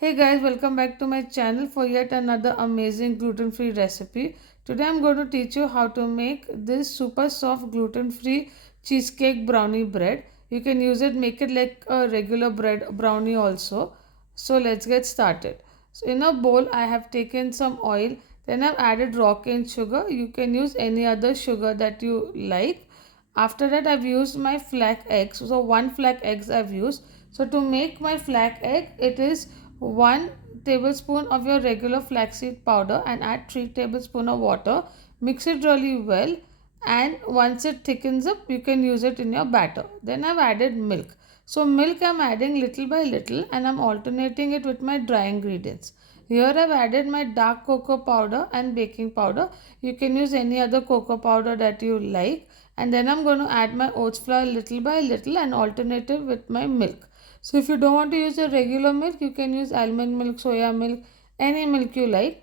Hey guys, welcome back to my channel for yet another amazing gluten-free recipe. Today I'm going to teach you how to make this super soft gluten-free cheesecake brownie bread. You can use it, make it like a regular bread brownie also. So let's get started. So in a bowl I have taken some oil, then I've added raw cane sugar. You can use any other sugar that you like. After that I've used my flax eggs. So one flax eggs I've used. So to make my flax egg, it is 1 tablespoon of your regular flaxseed powder and add 3 tablespoons of water. Mix it really well, and once it thickens up you can use it in your batter. Then I've added milk. So milk I'm adding little by little and I'm alternating it with my dry ingredients. Here I've added my dark cocoa powder and baking powder. You can use any other cocoa powder that you like. And then I'm going to add my oats flour little by little and alternate it with my milk. So if you don't want to use a regular milk, you can use almond milk, soya milk, any milk you like.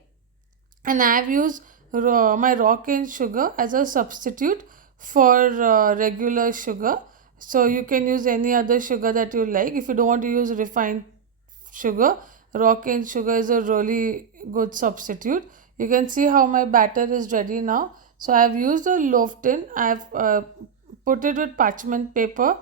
And I have used my raw cane sugar as a substitute for regular sugar. So you can use any other sugar that you like. If you don't want to use refined sugar, raw cane sugar is a really good substitute. You can see how my batter is ready now. So I have used a loaf tin. I have put it with parchment paper,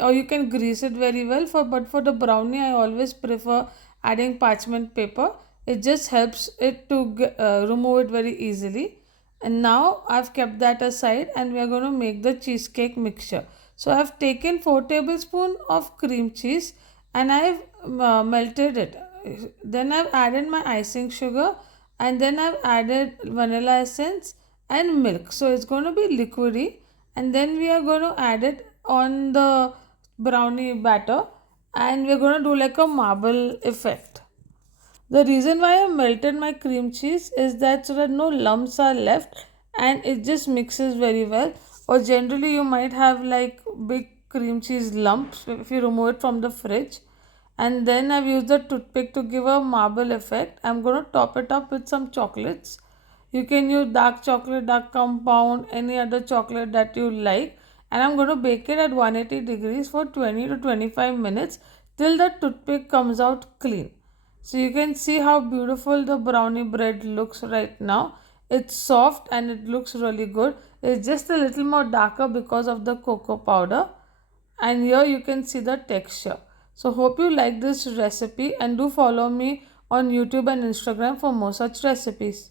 or you can grease it very well. But for the brownie I always prefer adding parchment paper. It just helps it to remove it very easily. And now I've kept that aside and we are going to make the cheesecake mixture. So I've taken 4 tablespoons of cream cheese and I've melted it. Then I've added my icing sugar and then I've added vanilla essence and milk. So it's going to be liquidy, and then we are going to add it on the brownie batter and we're going to do like a marble effect. The reason why I melted my cream cheese is that so that no lumps are left and it just mixes very well. Or generally you might have like big cream cheese lumps if you remove it from the fridge. And then I've used the toothpick to give a marble effect. I'm going to top it up with some chocolates. You can use dark chocolate, dark compound, any other chocolate that you like. And I'm going to bake it at 180 degrees for 20 to 25 minutes till the toothpick comes out clean. So you can see how beautiful the brownie bread looks right now. It's soft and it looks really good. It's just a little more darker because of the cocoa powder. And here you can see the texture. So hope you like this recipe and do follow me on YouTube and Instagram for more such recipes.